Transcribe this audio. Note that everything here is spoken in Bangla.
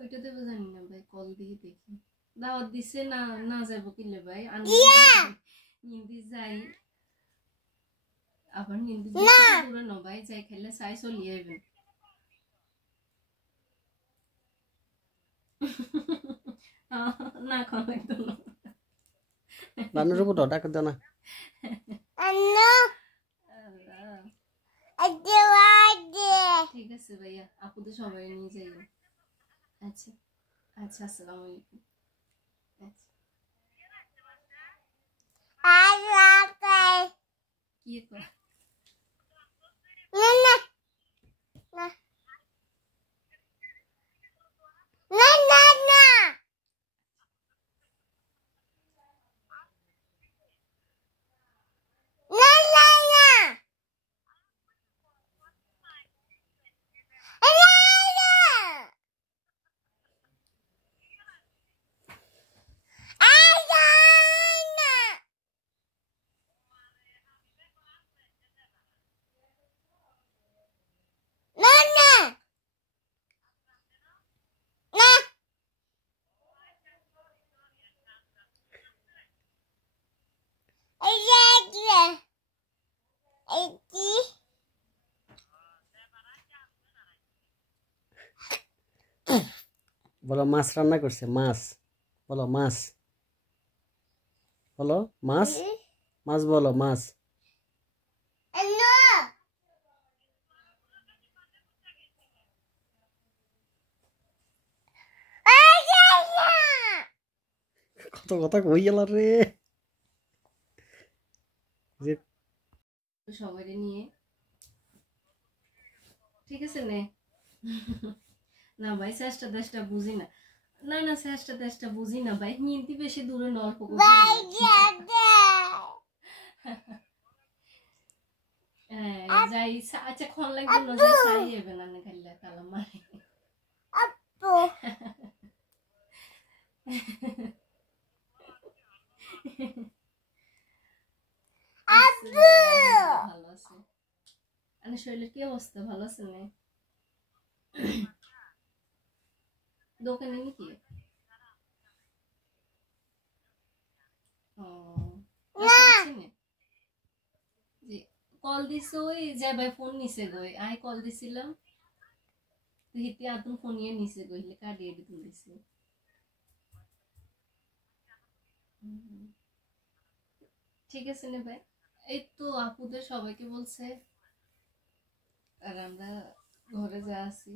ওইটা দেবো জানি না ভাই, কল দিয়ে দেখি। দাওয়াত দিছে না, না যাবো কিলে ভাই, নিন্দি যাই আবার নিন্দি দূরে ন ভাই, যাই খেলে চাই চলিয়ে আইবেন। না খাওয়া একদম না, নানুর উপর ডাক দাও না। ঠিক আছে ভাইয়া, আপুদের সবাই নিয়ে যাই। আচ্ছা আচ্ছা, আসসালামু আলাইকুম। কি কর বলো মাছ রান্না করছে, মাছ বলো, মাছ বলো, মাছ মাছ বলো, মাছ। কত কথা কই গেল রে। সবাই নিয়ে, ঠিক আছে নে। না ভাই, চেষ্টা দেশটা বুঝি না, না না চেষ্টা দেশটা বুঝি না ভাই, নিন্তি বেশি দূরে নল্প যাই। আচ্ছা খন লাগবে না, যাই চাই যাবে না খাইলে কালাম মারে। ভালো আছে, মানে শরীরের কি অবস্থা, ভালো আছে না? দোকানে নাকি? কল দিছ ওই যে ভাই, ফোন নিছে গই, আই কল দিছিলাম হিতি আতুন ফোন নিয়ে নিছে গইলে কাটিয়ে দিতে দিছে। ঠিক আছে না ভাই, এই তো আপুদের সবাইকে বলছে আর আমরা ঘরে যা আছি।